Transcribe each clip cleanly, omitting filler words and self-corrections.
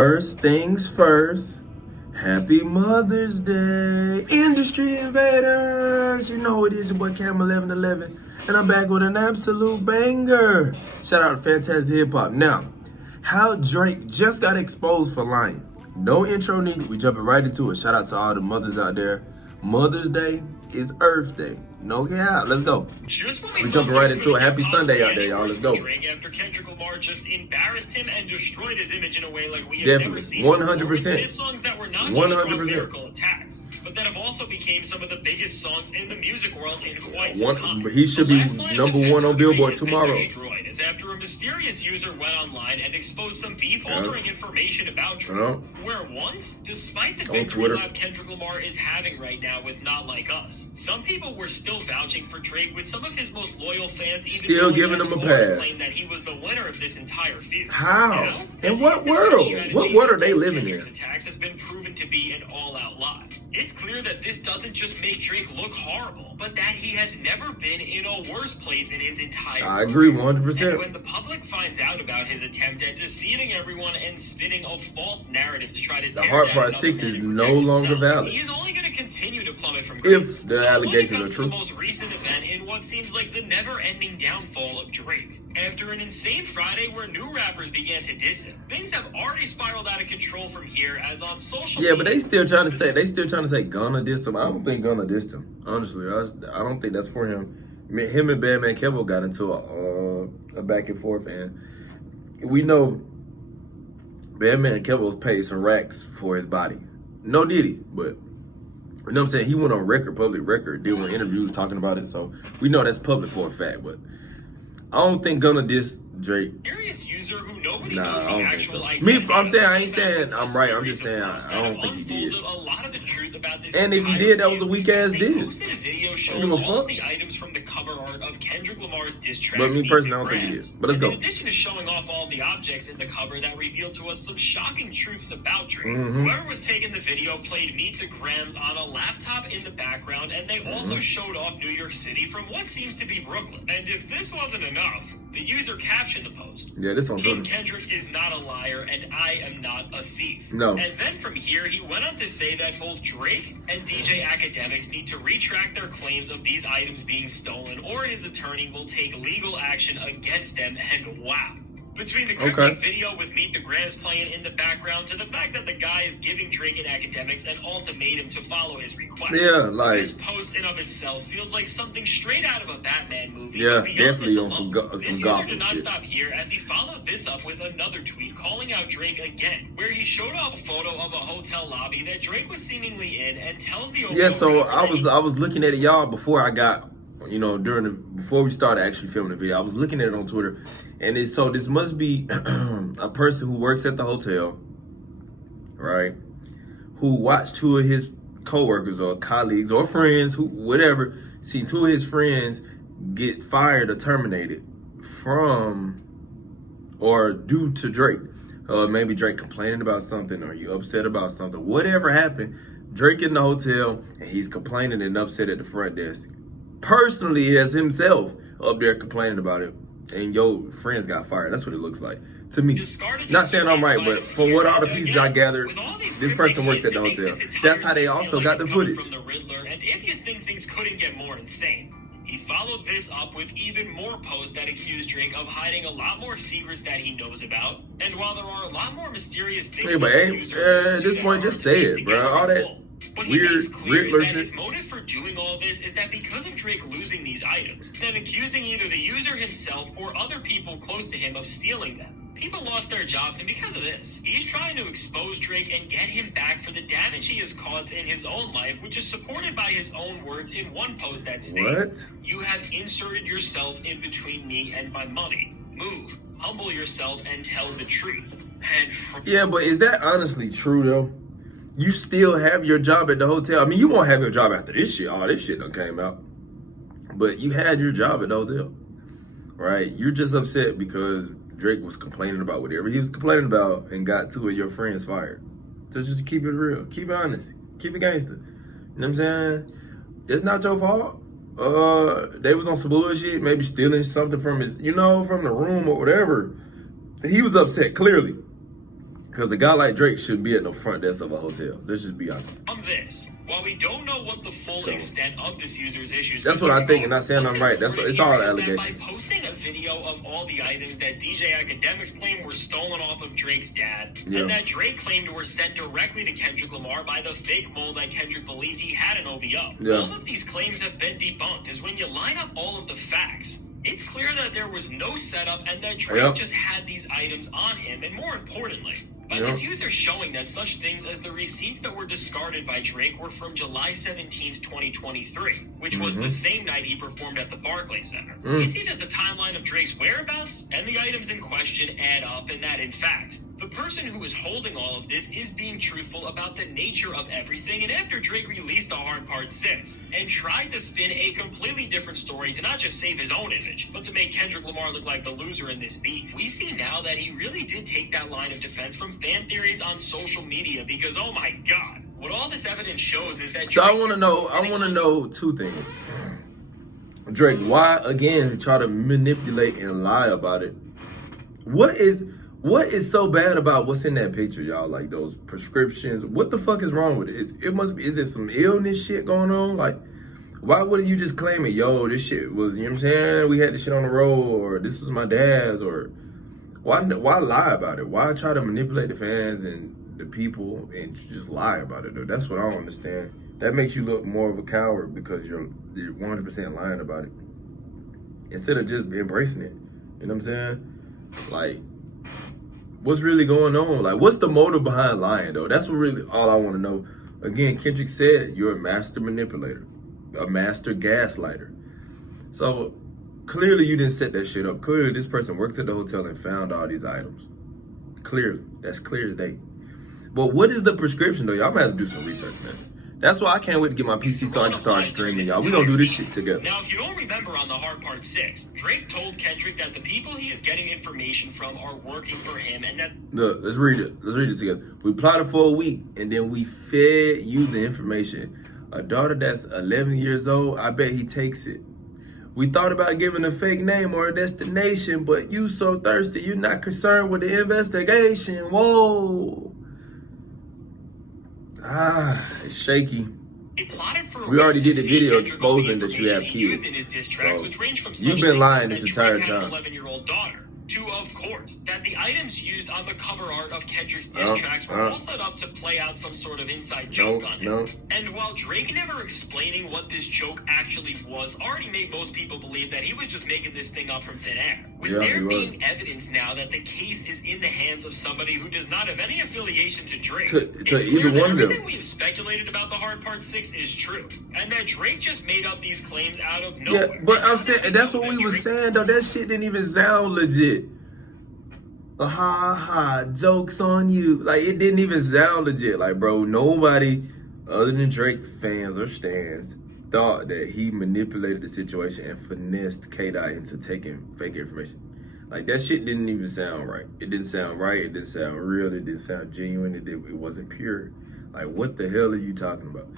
First things first, happy Mother's Day, Industry Invaders. You know it is your boy Cam 1111, and I'm back with an absolute banger. Shout out to Fantastic Hip Hop. Now, how Drake just got exposed for lying. No intro needed. We jumping right into it. Shout out to all the mothers out there. Mother's Day is Earth Day. No cap. Let's go. We jumping right into it. Happy Sunday out there, y'all. Let's go. Drake after Kendrick Lamar just embarrassed him and destroyed his image in a way like we have never seen. 100%. His songs that were not just strong lyrical attacks, but that have also became some of the biggest songs in the music world in quite some time. He should be number one on Billboard tomorrow. Destroyed is after a mysterious user went online and exposed some beef-altering information about Drake. Where once, despite the victory lap Kendrick Lamar is having right now with Not Like Us, some people were still vouching for Drake, with some of his most loyal fans even still giving him a pass. Claim that he was the winner of this entire feud. How? You know, in what world? What world are they living in? Attacks has been proven to be an all-out lie. It's clear that this doesn't just make Drake look horrible, but that he has never been in a worse place in his entire I agree 100%. And when the public finds out about his attempt at deceiving everyone and spinning a false narrative to try to the hard part 6 is no longer valid. He is only going to continue to plummet from grace. If the allegations are true. The most recent event in what seems like the never-ending downfall of Drake. After an insane Friday where new rappers began to diss him, things have already spiraled out of control from here, as on social media. Yeah, but they still trying to say Gunna dissed him. I don't think Gunna dissed him. Honestly, I don't think that's for him. I mean, him and Badman Kevo got into a back and forth, and we know Badman Kevo's paid some racks for his body. No diddy, but you know what I'm saying? He went on record, public record, doing interviews talking about it, so we know that's public for a fact, but I don't think Gunna dissed Drake. Serious user who nobody knows the actual Me, I'm saying, I ain't saying I'm right. I'm just saying I don't think he did. A lot of the truth about this, and if he did, that was a weak ass diss. Posted a video showing all of the items from the cover art of Kendrick Lamar's diss track. But me personally, I don't think he did. But let's go. In addition to showing off all the objects in the cover that revealed to us some shocking truths about Drake, whoever was taking the video played Meet the Grams on a laptop in the background, and they also showed off New York City from what seems to be Brooklyn. And if this wasn't enough, the user captioned the post. Yeah, this one's King Kendrick is not a liar, and I am not a thief. No. And then from here, he went on to say that both Drake and DJ Academics need to retract their claims of these items being stolen, or his attorney will take legal action against them, and wow. Between the cryptic video with Meet the Grams playing in the background to the fact that the guy is giving Drake and Academics an ultimatum to follow his request. Yeah, like this post in of itself feels like something straight out of a Batman movie. Yeah, definitely on some This user did not stop here, as he followed this up with another tweet calling out Drake again, where he showed off a photo of a hotel lobby that Drake was seemingly in and tells the so I was looking at it, y'all, before I got, before we started actually filming the video. I was looking at it on Twitter, and this must be a person who works at the hotel, right? Who watched two of his coworkers or colleagues or friends, seen two of his friends get fired or terminated from or due to Drake. Maybe Drake complaining about something, or you upset about something. Whatever happened, Drake in the hotel, and he's complaining and upset at the front desk. Personally, as himself up there complaining about it, and your friends got fired. That's what it looks like to me. Not saying I'm right, but from what all the pieces I gathered, this person works at the hotel. That's how they also got the footage. From the Riddler, and if you think things couldn't get more insane, he followed this up with even more posts that accuse Drake of hiding a lot more secrets that he knows about. And while there are a lot more mysterious things, at this point, just say it, bro. All that. What he makes clear is that his motive for doing all this is that because of Drake losing these items, then accusing either the user himself or other people close to him of stealing them. People lost their jobs, and because of this, he's trying to expose Drake and get him back for the damage he has caused in his own life, which is supported by his own words in one post that states, "You have inserted yourself in between me and my money. Move, humble yourself, and tell the truth." Yeah, but is that honestly true, though? You still have your job at the hotel. I mean, you won't have your job after this shit. All this shit done came out. But you had your job at the hotel, right? You're just upset because Drake was complaining about whatever he was complaining about and got two of your friends fired. So just keep it real. Keep it honest. Keep it gangster. You know what I'm saying? It's not your fault. They was on some bullshit, maybe stealing something from his, from the room or whatever. He was upset, clearly. Because a guy like Drake should be at the front desk of a hotel. Let's just be honest. While we don't know what the full extent of this user's issues, that's what I think, and not saying I'm right. It's all allegations. By posting a video of all the items that DJ Academics claim were stolen off of Drake's dad, and that Drake claimed were sent directly to Kendrick Lamar by the fake mole that Kendrick believed he had an OVO. All of these claims have been debunked, as when you line up all of the facts, it's clear that there was no setup and that Drake just had these items on him, and more importantly, by this user showing that such things as the receipts that were discarded by Drake were from July 17th, 2023, which was the same night he performed at the Barclays Center. We see that the timeline of Drake's whereabouts and the items in question add up, and that, in fact, the person who is holding all of this is being truthful about the nature of everything. And after Drake released The Hard Part 6 and tried to spin a completely different story to not just save his own image, but to make Kendrick Lamar look like the loser in this beef, we see now that he really did take that line of defense from fan theories on social media, because, oh my God, what all this evidence shows is that Drake, so I want to know two things. Drake, why again try to manipulate and lie about it? What is so bad about what's in that picture, y'all? Like those prescriptions. What the fuck is wrong with it? It must be, is there some illness shit going on? Like, why wouldn't you just claim it? Yo, this shit was, you know what I'm saying? We had this shit on the road, or this was my dad's, or why lie about it? Why try to manipulate the fans and the people and just lie about it, though? That's what I don't understand. That makes you look more of a coward because you're 100% lying about it instead of just embracing it. You know what I'm saying? Like, what's really going on? Like, what's the motive behind lying, though? That's what really all I want to know. Again, Kendrick said you're a master manipulator, a master gaslighter. So clearly you didn't set that shit up. Clearly this person worked at the hotel and found all these items. Clearly. That's clear as day. But what is the prescription, though? Y'all might have to do some research, man. That's why I can't wait to get my PC so I can start streaming, y'all. We gonna do this shit together. Now, if you don't remember on The Hard Part 6, Drake told Kendrick that the people he is getting information from are working for him, and that... Look, let's read it. Let's read it together. We plotted for a week, and then we fed you the information. A daughter that's 11 years old, I bet he takes it. We thought about giving a fake name or a destination, but you so thirsty, you're not concerned with the investigation. Whoa. It's shaky. We already did the video exposing that you have kids. So, you've been lying this entire time. 11-year-old daughter. To, of course, that the items used on the cover art of Kendrick's diss tracks were all set up to play out some sort of inside joke on him. And while Drake never explaining what this joke actually was already made most people believe that he was just making this thing up from thin air. With there being evidence now that the case is in the hands of somebody who does not have any affiliation to Drake, it's clear that everything we have speculated about The Hard Part 6 is true. And that Drake just made up these claims out of nowhere. Yeah, but I'm saying, that's what we were saying, though. That shit didn't even sound legit. Jokes on you. Like, it didn't even sound legit. Like, bro, nobody other than Drake fans or stans thought that he manipulated the situation and finessed K-Dot into taking fake information. Like, that shit didn't even sound right. It didn't sound right. It didn't sound real. It didn't sound genuine. It wasn't pure. Like, what the hell are you talking about?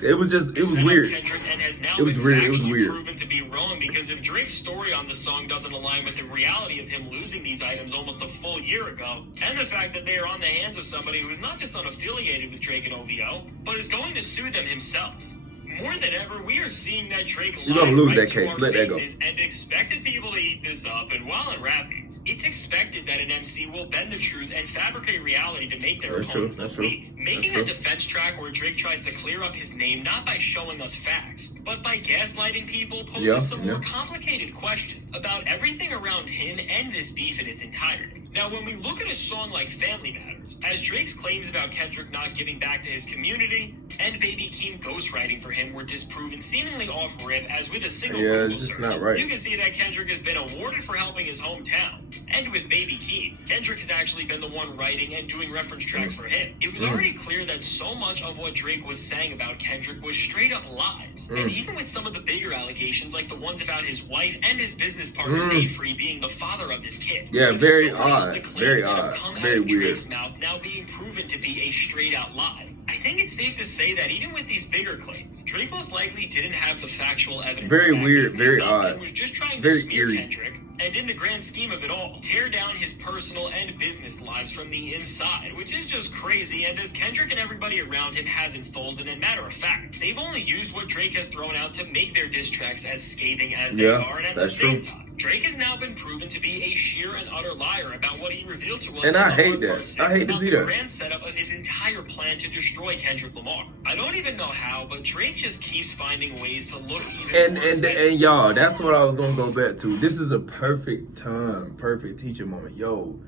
It was weird. It was weird. Proven to be wrong, because if Drake's story on the song doesn't align with the reality of him losing these items almost a full year ago, and the fact that they are on the hands of somebody who is not just unaffiliated with Drake and OVO, but is going to sue them himself. More than ever, we are seeing that Drake lied right to our faces and expected people to eat this up. And while unwrapping, it's expected that an MC will bend the truth and fabricate reality to make their opponents look weak. Making a defense track where Drake tries to clear up his name not by showing us facts, but by gaslighting people poses some more complicated questions about everything around him and this beef in its entirety. Now, when we look at a song like Family Matters, as Drake's claims about Kendrick not giving back to his community and Baby Keem ghostwriting for him were disproven seemingly off rip as with a single Google search, you can see that Kendrick has been awarded for helping his hometown. And with Baby Keem, Kendrick has actually been the one writing and doing reference tracks for him. It was already clear that so much of what Drake was saying about Kendrick was straight up lies. And even with some of the bigger allegations, like the ones about his wife and his business partner Dave Free being the father of his kid. Yeah, very odd. Very odd. Very weird. Drake's mouth now being proven to be a straight out lie. I think it's safe to say that even with these bigger claims, Drake most likely didn't have the factual evidence. Very weird, very odd. And was just trying to smear Kendrick and in the grand scheme of it all, tear down his personal and business lives from the inside, which is just crazy. And as Kendrick and everybody around him hasn't folded, and matter of fact, they've only used what Drake has thrown out to make their diss tracks as scathing as they are, and at the same time, Drake has now been proven to be a sheer and utter liar about what he revealed to us. And I hate that. I hate to see that. The grand setup of his entire plan to destroy Kendrick Lamar. I don't even know how, but Drake just keeps finding ways to look even worse. And y'all, that's what I was gonna go back to. This is a perfect time, perfect teacher moment. Yo,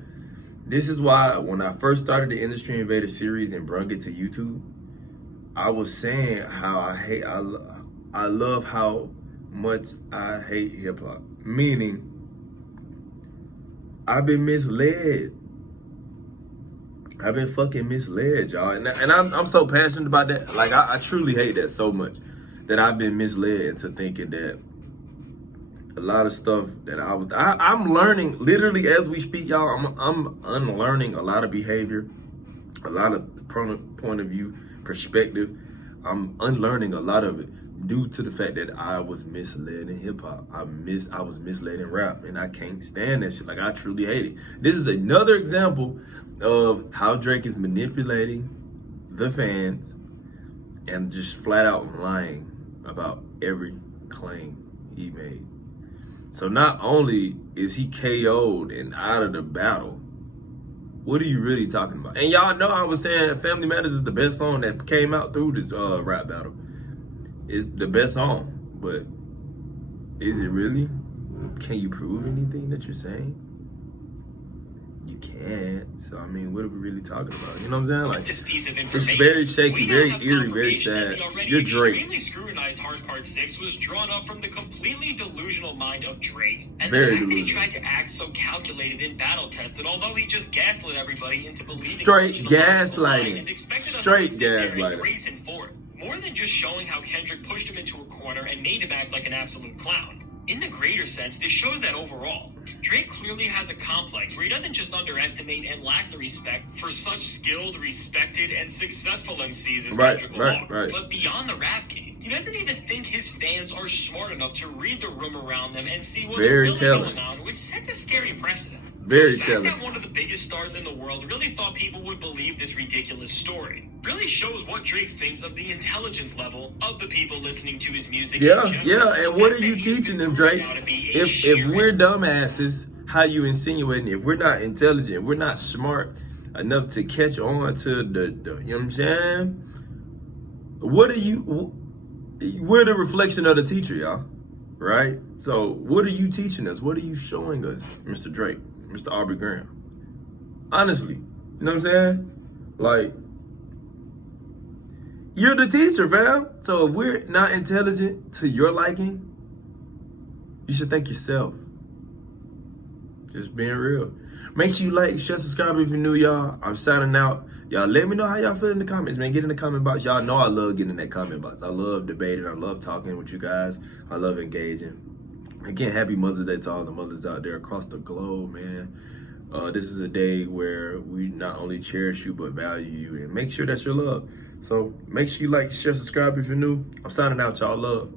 this is why when I first started the Industry Invader series and brought it to YouTube, I was saying how I love how much I hate hip hop. Meaning, I've been misled. I've been fucking misled, y'all. And I'm so passionate about that. Like, I truly hate that so much. That I've been misled into thinking that a lot of stuff that I'm learning, literally as we speak, y'all, I'm unlearning a lot of behavior, a lot of point of view, perspective. I'm unlearning a lot of it due to the fact that I was misled in hip hop. I was misled in rap, and I can't stand that shit. Like, I truly hate it. This is another example of how Drake is manipulating the fans and just flat out lying about every claim he made. So not only is he KO'd and out of the battle, what are you really talking about? And y'all know I was saying Family Matters is the best song that came out through this rap battle. It's the best song, but is it really? Can you prove anything that you're saying? You can't. So I mean, what are we really talking about? You know what I'm saying? Like, this piece of information, it's very shaky, very eerie, very sad. You're Drake. Extremely scrutinized Hard Part 6 was drawn up from the completely delusional mind of Drake. And very the fact delusional. that he tried to act so calculated and battle tested, although he just gaslit everybody into believing Straight such an illogical lie gaslighting. and expected us Straight to sit there and gaslighting. praise him for it. More than just showing how Kendrick pushed him into a corner and made him act like an absolute clown. In the greater sense, this shows that overall, Drake clearly has a complex where he doesn't just underestimate and lack the respect for such skilled, respected, and successful MCs as Kendrick Lamar. But beyond the rap game, he doesn't even think his fans are smart enough to read the room around them and see what's really going on, which sets a scary precedent. Very the fact that one of the biggest stars in the world really thought people would believe this ridiculous story really shows what Drake thinks of the intelligence level of the people listening to his music. Yeah. And what are you teaching them, Drake? If we're dumbasses, how you insinuating? If we're not intelligent, we're not smart enough to catch on to the you know what I'm saying? What are you? We're the reflection of the teacher, y'all. Right? So what are you teaching us? What are you showing us, Mr. Drake, Mr. Aubrey Graham? Honestly, you know what I'm saying? Like, you're the teacher, fam. So if we're not intelligent to your liking, you should thank yourself. Just being real. Make sure you like, share, subscribe if you're new, y'all. I'm signing out. Y'all let me know how y'all feel in the comments, man. Get in the comment box. Y'all know I love getting in that comment box. I love debating. I love talking with you guys. I love engaging. Again, happy Mother's Day to all the mothers out there across the globe, man. This is a day where we not only cherish you, but value you. And make sure that's your love. So make sure you like, share, subscribe if you're new. I'm signing out, y'all. Love.